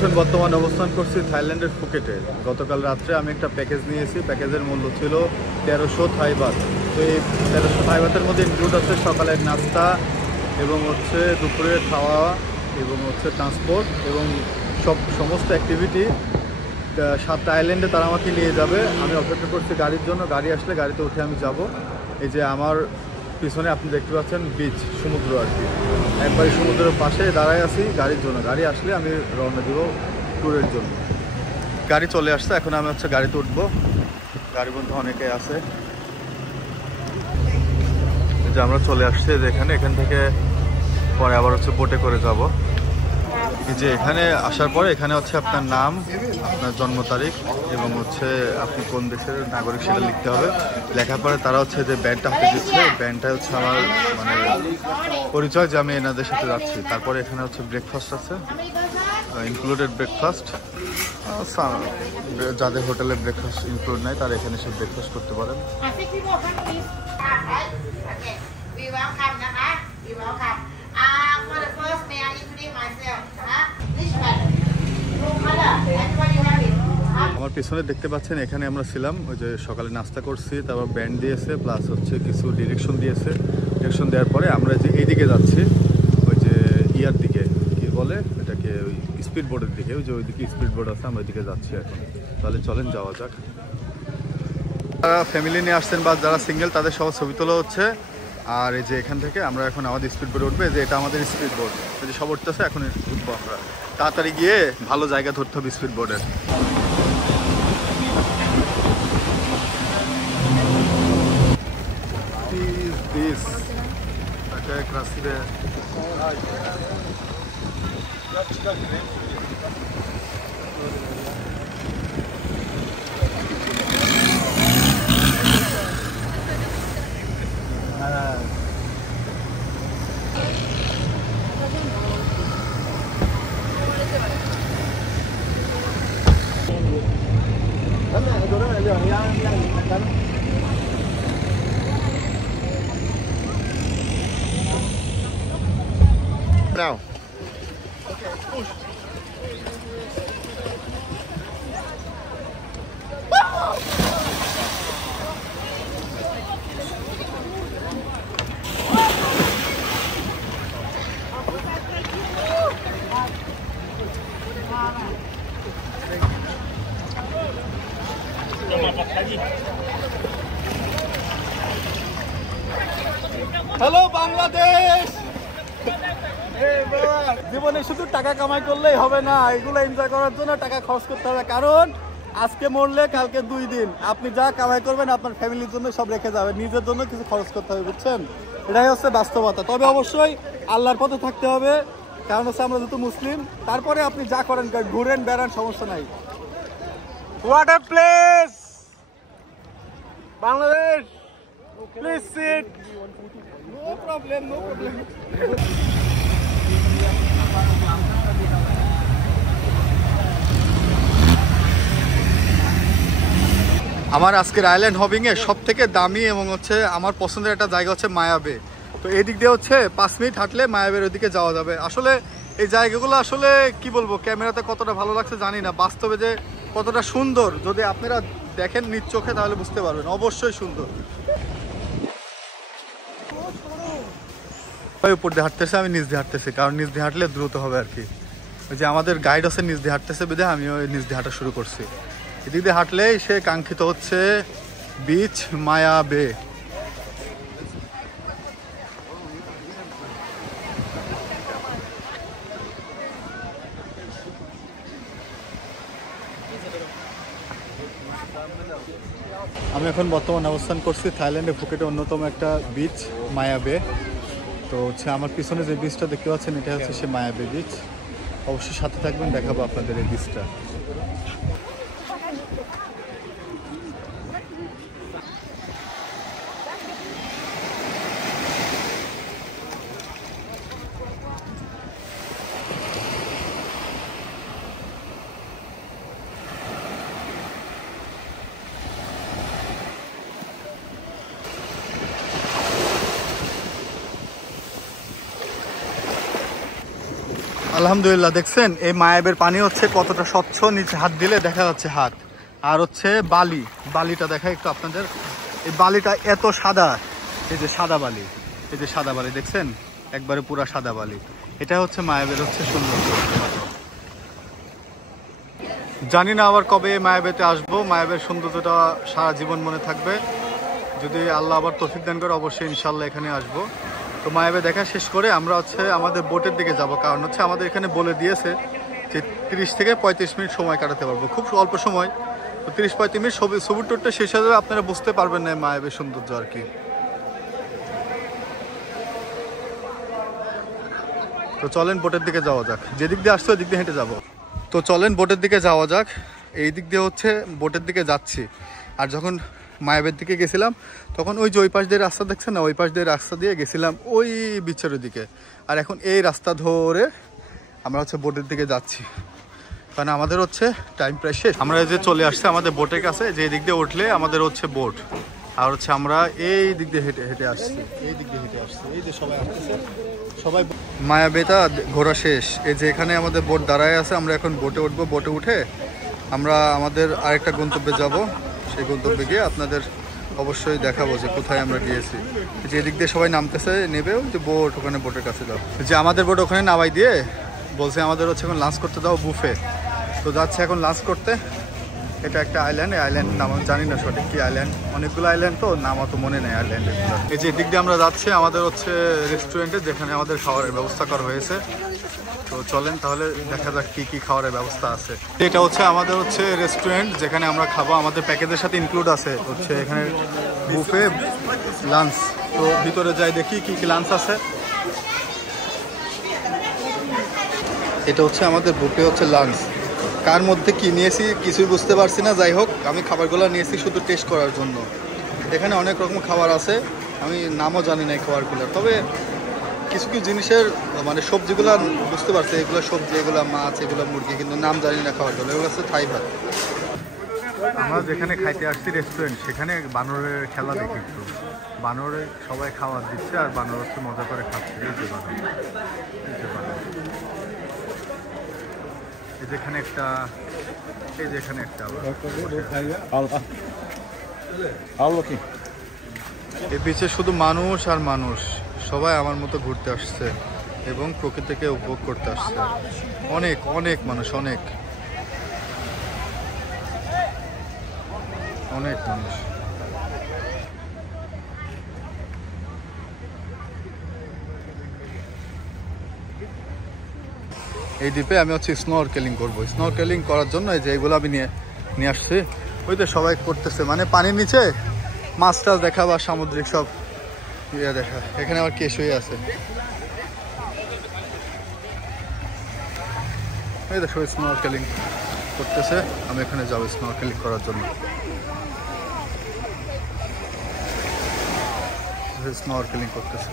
এখন বর্তমানে অবস্থান করছি থাইল্যান্ডের ফুকেটে। গতকাল রাত্রে আমি একটা প্যাকেজ নিয়েছি। প্যাকেজের মূল্য ছিল 1300 থাই বাত। তো এই 1300 থাই বাতের মধ্যে ইনক্লুড আছে সকালের নাস্তা এবং হচ্ছে দুপুরের খাওয়া এবং হচ্ছে ট্রান্সপোর্ট এবং সমস্ত অ্যাক্টিভিটি। 7টা আইল্যান্ডে তারা আমাকে নিয়ে যাবে। আমি অপেক্ষা করছি গাড়ির জন্য। গাড়ি আসলে গাড়িতে উঠে আমি যাব। এই যে আমার পিছনে আপনি দেখতে পাচ্ছেন বিচ, সমুদ্র আর কি। একবারই সমুদ্রের পাশে দাঁড়ায় আছি গাড়ির জন্য। গাড়ি আসলে আমি রওনা দেব ট্যুরের জন্য। গাড়ি চলে আসছে, এখন আমি হচ্ছে গাড়িতে উঠবো। গাড়ির মধ্যে অনেকে আছে। যে আমরা চলে আসছি এখান থেকে পরে আবার হচ্ছে বোটে করে যাব। যে এখানে আসার পরে এখানে হচ্ছে আপনার নাম, আপনার জন্ম তারিখ এবং হচ্ছে আপনি কোন দেশের নাগরিক সেটা লিখতে হবে। লেখার পরে তারা হচ্ছে যে ব্যান্ডটা হাতে দিচ্ছে, ব্যান্ডটা হচ্ছে আমার মানে পরিচয় যে আমি এনাদের সাথে যাচ্ছি। তারপরে এখানে হচ্ছে ব্রেকফাস্ট আছে, ইনক্লুডেড ব্রেকফাস্ট। যাদের হোটেলে ব্রেকফাস্ট ইনক্লুড নাই তারা এখানে সব ব্রেকফাস্ট করতে পারেন। আমার পিছনে দেখতে পাচ্ছেন এখানে আমরা ছিলাম। ওই যে সকালে নাস্তা করছি, তারপর ব্যান্ড দিয়েছে, প্লাস হচ্ছে কিছু ডিরেকশন দিয়েছে। ডিরেকশন দেওয়ার পরে আমরা যে এইদিকে যাচ্ছি, ওই যে ইয়ার দিকে কি বলে এটাকে, ওই স্পিড বোর্ডের দিকে। ওই যে ওইদিকে স্পিড বোর্ড আছে, আমরা ওইদিকে যাচ্ছি এখন। তাহলে চলেন যাওয়া যাক। যারা ফ্যামিলি নিয়ে আসছেন বা যারা সিঙ্গেল তাদের সব ছবি তোলা হচ্ছে। আর এই যে এখান থেকে আমরা এখন আমাদের স্পিড বোর্ডে উঠবে। যে এটা আমাদের স্পিড বোর্ড, এই যে সব উঠতেছে, এখন উঠবো আমরা। তাড়াতাড়ি গিয়ে ভালো জায়গা ধরতে হবে স্পিড বোর্ডের। Now. হ্যালো বাংলাদেশ। জীবনে শুধু টাকা কামাই করলেই হবে না, এগুলো এনজয় করার জন্য টাকা খরচ করতে হবে। কারণ আজকে মরলে কালকে 2 দিন। আপনি যা কামাই করবেন আপনার ফ্যামিলির জন্য সব রেখে যাবেন, নিজের জন্য কিছু খরচ করতে হবে, বুঝছেন? এটাই হচ্ছে বাস্তবতা। তবে অবশ্যই আল্লাহর পথে থাকতে হবে, কারণ হচ্ছে আমরা যেহেতু মুসলিম। তারপরে আপনি যা করেন, ঘুরেন বেড়ান, সমস্যা নাই। What a place! Bangladesh! Please sit! No problem, no problem. আমার আজকের আইল্যান্ড হপিং এ সব থেকে দামি এবং হচ্ছে আমার পছন্দের একটা জায়গা হচ্ছে মায়া বে। তো এই দিক দিয়ে হচ্ছে 5 মিনিট হাঁটলে মায়া বের ওইদিকে যাওয়া যাবে। আসলে এই জায়গাগুলো আসলে কি বলবো, ক্যামেরাতে কতটা ভালো লাগছে জানি না, বাস্তবে যে কতটা সুন্দর যদি আপনারা দেখেন নিজ চোখে তাহলে বুঝতে পারবেন। অবশ্যই সুন্দর। উপর দিয়ে হাঁটতেছে, আমি নিচ দিয়ে হাঁটতেছি, কারণ নিচ দিয়ে হাঁটলে দ্রুত হবে আর কি। ওই যে আমাদের গাইড আছে নিচ দিয়ে হাঁটতেছে বিধে আমিও নিচ দিয়ে হাঁটা শুরু করছি। এদিক দিয়ে হাঁটলেই সে কাঙ্ক্ষিত হচ্ছে বিচ মায়া বে। আমি এখন বর্তমানে অবস্থান করছি থাইল্যান্ডে ফুকেটে অন্যতম একটা বিচ মায়া বে। তো হচ্ছে আমার পিছনে যে বিচটা দেখতে পাচ্ছেন এটা হচ্ছে সে মায়া বে বিচ। অবশ্যই সাথে থাকবেন, দেখাবো আপনাদের এই বিচটা। আলহামদুলিল্লাহ, দেখছেন এই মায়াবের পানি হচ্ছে কতটা স্বচ্ছ, নিচে হাত দিলে দেখা যাচ্ছে হাত। আর হচ্ছে বালিটা দেখা একটু আপনাদের, এই বালিটা এত সাদা, এই যে সাদা বালি, এই যে সাদা বালি দেখছেন, একবারে পুরা সাদা বালি। এটা হচ্ছে মায়াবের হচ্ছে সৌন্দর্য। জানি না আবার কবে মায়াবেতে আসবো, মায়াবের সৌন্দর্যটা সারা জীবন মনে থাকবে। যদি আল্লাহ আবার তৌফিক দান করে অবশ্যই ইনশাল্লাহ এখানে আসবো। তো মায়াবে দেখা শেষ করে আমরা হচ্ছে আমাদের বোটের দিকে যাব, কারণ হচ্ছে আমাদের এখানে বলে দিয়েছে যে 30 থেকে 35 মিনিট সময় কাটাতে পারবো, খুব অল্প সময়। তো 30-35 মিনিট সবুজ টুরটা শেষ হয়ে যাবে, আপনারা বুঝতে পারবেন না মায়াবের সৌন্দর্য আর কি। তো চলেন বোটের দিকে যাওয়া যাক, যেদিক দিয়ে আসছে ওই দিক দিয়ে হেঁটে যাবো। তো চলেন বোটের দিকে যাওয়া যাক। এই দিক দিয়ে হচ্ছে বোটের দিকে যাচ্ছি। আর যখন মায়াবের দিকে গেছিলাম তখন ওই যে ওই পাশ দিয়ে রাস্তা দেখছেন না, ওই পাশ দিয়ে রাস্তা দিয়ে গেছিলাম ওই বিচের দিকে। আর এখন এই রাস্তা ধরে আমরা হচ্ছে বোটের দিকে যাচ্ছি, কারণ আমাদের হচ্ছে টাইম প্রায় শেষ। আমরা এই যে চলে আসছে আমাদের বোটের কাছে, যে দিক দিয়ে উঠলে আমাদের হচ্ছে বোট। আর হচ্ছে আমরা এই দিক দিয়ে হেঁটে আসছি, এই দিক দিয়ে হেঁটে আসছি। এই যে সবাই আসতেছে, সবাই। মায়াবেটা ঘোরা শেষ, এই যে এখানে আমাদের বোট দাঁড়ায় আছে। আমরা এখন বোটে উঠবো, বোটে উঠে আমরা আমাদের আরেকটা গন্তব্যে যাব। সেই গন্তব্যে গিয়ে আপনাদের অবশ্যই দেখাবো যে কোথায় আমরা গিয়েছি। যে দিক দিয়ে সবাই নামতেছে, নেবে ওই যে বোট, ওখানে বোটের কাছে যাও। যে আমাদের বোট ওখানে নামাই দিয়ে বলছে আমাদের হচ্ছে এখন লাঞ্চ করতে দাও, বুফে। তো যাচ্ছে এখন লাঞ্চ করতে। এটা একটা আইল্যান্ড, এই আইল্যান্ডের নাম আমি জানি না সঠিক কি আইল্যান্ড, অনেকগুলো আইল্যান্ড তো নাম অত মনে নেই আইল্যান্ডের। এই যে দিক দিয়ে আমরা যাচ্ছি আমাদের হচ্ছে রেস্টুরেন্টে, যেখানে আমাদের খাবারের ব্যবস্থা করা হয়েছে। তো চলেন তাহলে দেখা যাক কি কি খাবারের ব্যবস্থা আছে। এটা হচ্ছে আমাদের হচ্ছে রেস্টুরেন্ট, যেখানে আমরা খাবো। আমাদের প্যাকেজের সাথে ইনক্লুড আছে হচ্ছে এখানে বুফে লাঞ্চ। তো ভিতরে যাই দেখি কি কি লাঞ্চ আছে। এটা হচ্ছে আমাদের বুফে হচ্ছে লাঞ্চ। কার মধ্যে কি নিয়েছি কিছুই বুঝতে পারছি না, যাই হোক আমি খাবারগুলো নিয়েছি শুধু টেস্ট করার জন্য। এখানে অনেক রকম খাবার আছে, আমি নামও জানি না এই খাবারগুলো, তবে কিছু কিছু জিনিসের মানে সবজিগুলো বুঝতে পারছি, এগুলো সবজি, এগুলো মাছ, এগুলো মুরগি, কিন্তু নাম জানি না খাবারগুলো। এগুলো হচ্ছে থাই ভাত। আমরা যেখানে খাইতে আসছি রেস্টুরেন্ট, সেখানে বানরের খেলা দেখি একটু। বানরে সবাই খাবার দিচ্ছে আর বানর হচ্ছে মজা করে খাচ্ছে। এই যে বানর, এই যে বানর, এই যেখানে একটা, এই যেখানে একটা। এই বিচে শুধু মানুষ আর মানুষ, সবাই আমার মতো ঘুরতে আসছে এবং প্রকৃতিকে উপভোগ করতে আসছে। অনেক অনেক মানুষ, অনেক অনেক মানুষ। এই দ্বীপে আমি হচ্ছে স্নরকেলিং করবো। স্নরকেলিং করার জন্য এই যে এগুলো আমি নিয়ে আসছি। ওই তো সবাই করতেছে, মানে পানির নিচে মাছ টাছ দেখা বা সামুদ্রিক সব ইয়ে দেখা। এখানে আবার কেশই আছে, এই দেখো স্নরকেলিং করতেছে। আমি এখানে যাবো স্নরকেলিং করার জন্য। স্নরকেলিং করতেছে।